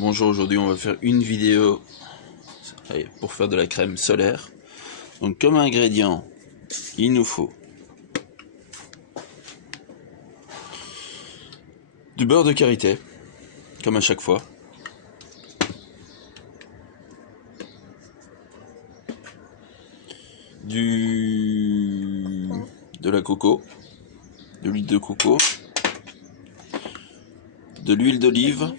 Bonjour, aujourd'hui on va faire une vidéo pour faire de la crème solaire. Donc comme ingrédient, il nous faut du beurre de karité, comme à chaque fois. De la coco, de l'huile de coco, de l'huile d'olive,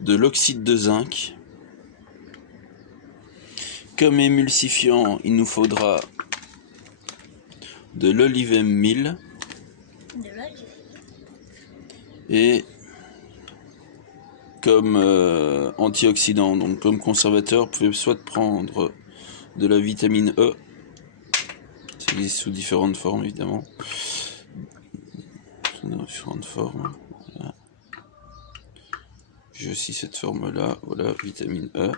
de l'oxyde de zinc. Comme émulsifiant, il nous faudra de l'olive mil et comme antioxydant, donc comme conservateur, vous pouvez soit prendre de la vitamine E, ça existe sous différentes formes évidemment, voilà. J'ai aussi cette forme là, voilà, vitamine E.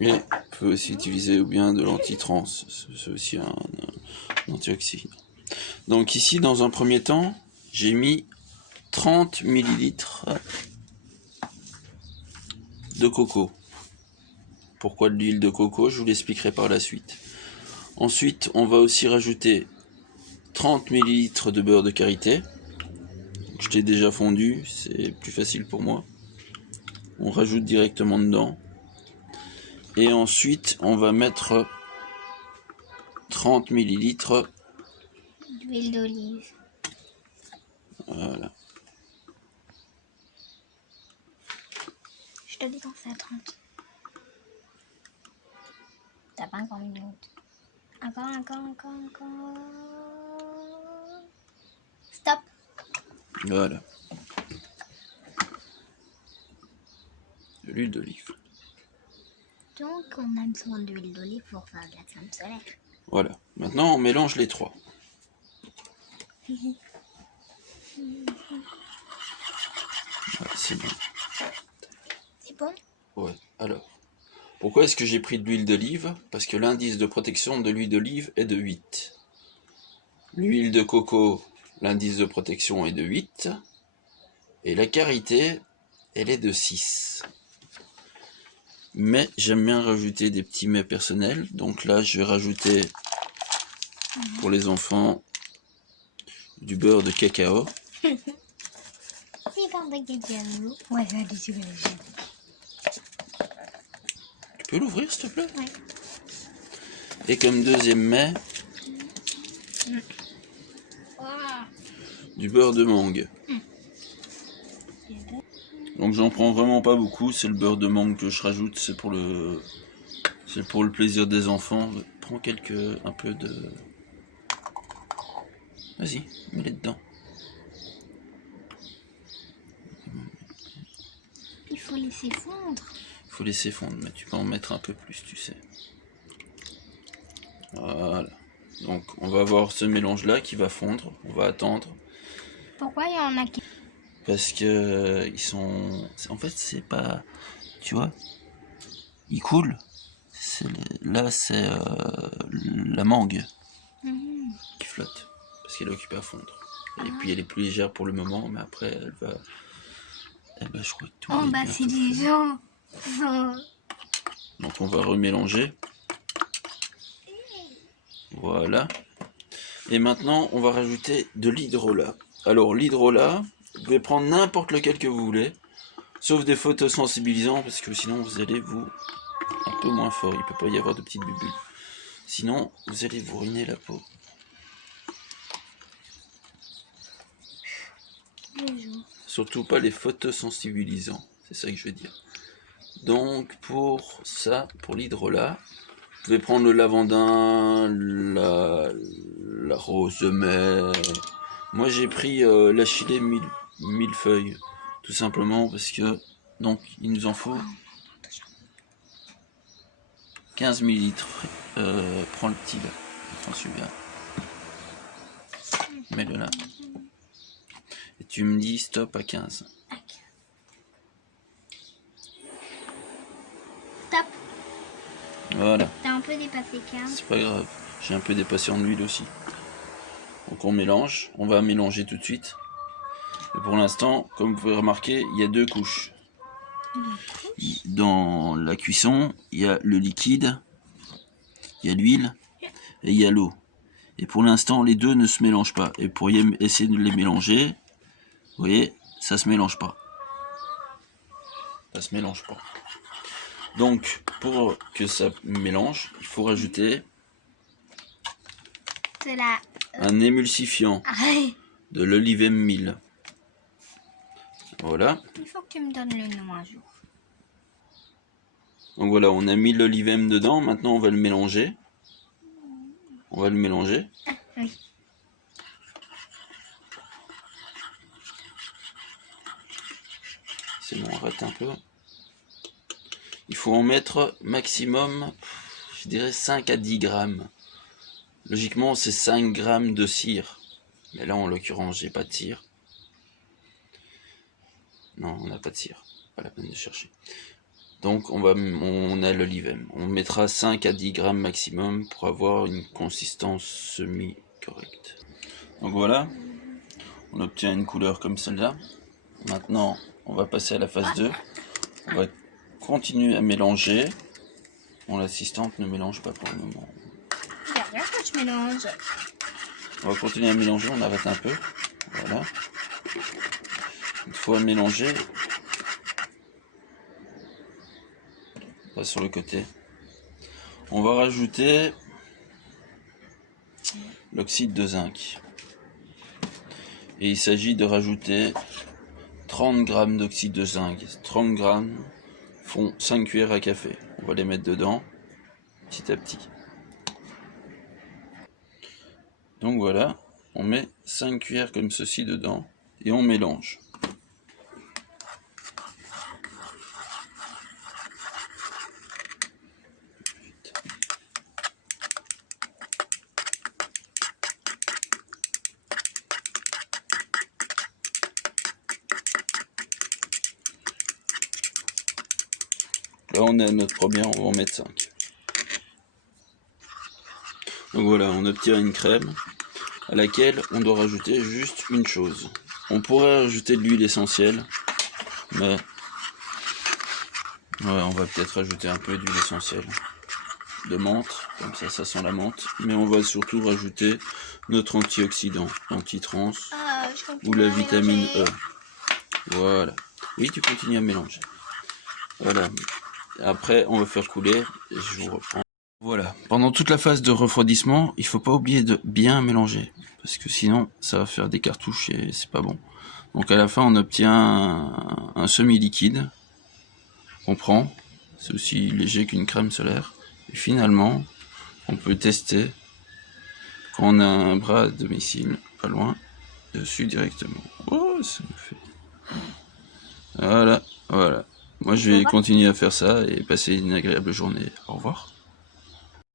Et vous pouvez aussi utiliser ou bien de l'antitrans, c'est aussi un antioxydant. Donc ici dans un premier temps, j'ai mis 30 ml de coco. Pourquoi de l'huile de coco? Je vous l'expliquerai par la suite. Ensuite, on va aussi rajouter 30 ml de beurre de karité. Je l'ai déjà fondu, c'est plus facile pour moi. On rajoute directement dedans. Et ensuite, on va mettre 30 ml d'huile d'olive. Voilà. Je te dis qu'on fait à 30. T'as pas encore une minute. Encore. Stop. Voilà. De l'huile d'olive. Donc on a besoin d'huile d'olive pour faire de la crème solaire. Voilà. Maintenant on mélange les trois. Voilà, C'est bon. C'est bon? Ouais. Alors, pourquoi est-ce que j'ai pris de l'huile d'olive? Parce que l'indice de protection de l'huile d'olive est de 8. L'huile de coco, l'indice de protection est de 8. Et la karité, elle est de 6. Mais j'aime bien rajouter des petits mets personnels. Donc là, je vais rajouter, pour les enfants, du beurre de cacao. C'est beurre de cacao. Ouais, ça a du sucre. Tu peux l'ouvrir, s'il te plaît? Ouais. Et comme deuxième mets, du beurre de mangue. Donc j'en prends vraiment pas beaucoup, c'est le beurre de mangue que je rajoute, c'est pour le plaisir des enfants. Prends un peu de... Vas-y, mets-les dedans. Il faut laisser fondre. Il faut laisser fondre, mais tu peux en mettre un peu plus, tu sais. Voilà. Donc on va avoir ce mélange là qui va fondre, on va attendre. Pourquoi il y en a qui... Parce que ils sont... En fait c'est pas... Tu vois, ils coulent. Là c'est la mangue qui flotte. Parce qu'elle est occupée à fondre. Et puis elle est plus légère pour le moment, mais après elle va... je crois que tout Oh bah c'est des gens. Donc on va remélanger. Voilà. Et maintenant on va rajouter de l'hydrolat. Alors l'hydrolat, vous pouvez prendre n'importe lequel que vous voulez, sauf des photosensibilisants, parce que sinon vous allez vous... un peu moins fort, il peut pas y avoir de petites bulles. Sinon vous allez vous ruiner la peau. Surtout pas les photosensibilisants, c'est ça que je veux dire. Donc pour ça, pour l'hydrolat, vous pouvez prendre le lavandin, la rose de mer. Moi j'ai pris l'achillée millefeuille, tout simplement parce que donc il nous en faut 15 ml. Prends le petit là, prends celui-là. Mets-le là. Et tu me dis stop à 15. Stop. Voilà. T'as un peu dépassé 15. C'est pas grave. J'ai un peu dépassé en huile aussi. Donc on mélange, on va mélanger tout de suite. Et pour l'instant, comme vous pouvez remarquer, il y a deux couches. Dans la cuisson, il y a le liquide, il y a l'huile et il y a l'eau. Et pour l'instant, les deux ne se mélangent pas. Et pour essayer de les mélanger, vous voyez, ça se mélange pas. Ça se mélange pas. Donc, pour que ça mélange, il faut rajouter un émulsifiant de l'Olivem 1000. Voilà. Il faut que tu me donnes le nom un jour. Donc voilà, on a mis l'Olivem dedans. Maintenant, on va le mélanger. On va le mélanger. Oui. C'est bon, arrête un peu. Il faut en mettre maximum, je dirais 5 à 10 grammes. Logiquement, c'est 5 grammes de cire. Mais là, en l'occurrence, j'ai pas de cire. Non, on n'a pas de cire. Pas la peine de chercher. Donc, on a l'Olivem. On mettra 5 à 10 grammes maximum pour avoir une consistance semi-correcte. Donc voilà, on obtient une couleur comme celle-là. Maintenant, on va passer à la phase 2. On va continuer à mélanger. Bon, l'assistante ne mélange pas pour le moment. Regarde que je mélange. On va continuer à mélanger, on arrête un peu. Voilà. Une fois mélangé, on va sur le côté. On va rajouter l'oxyde de zinc. Et il s'agit de rajouter 30 grammes d'oxyde de zinc. 30 grammes font 5 cuillères à café. On va les mettre dedans, petit à petit. Donc voilà, on met 5 cuillères comme ceci dedans et on mélange. Là on est à notre première, on va en mettre 5. Donc voilà, on obtient une crème à laquelle on doit rajouter juste une chose. On pourrait rajouter de l'huile essentielle, mais ouais, on va peut-être rajouter un peu d'huile essentielle de menthe, comme ça sent la menthe. Mais on va surtout rajouter notre antioxydant, antitrans ou la vitamine E. Voilà. Oui, tu continues à mélanger. Voilà. Après, on va faire couler et je vous reprends. Voilà. Pendant toute la phase de refroidissement, il faut pas oublier de bien mélanger, parce que sinon, ça va faire des cartouches et c'est pas bon. Donc à la fin, on obtient un semi-liquide qu'on prend. C'est aussi léger qu'une crème solaire. Et finalement, on peut tester quand on a un bras à domicile, pas loin, dessus directement. Oh, ça me fait... Voilà, voilà. Moi, je vais continuer à faire ça et passer une agréable journée. Au revoir.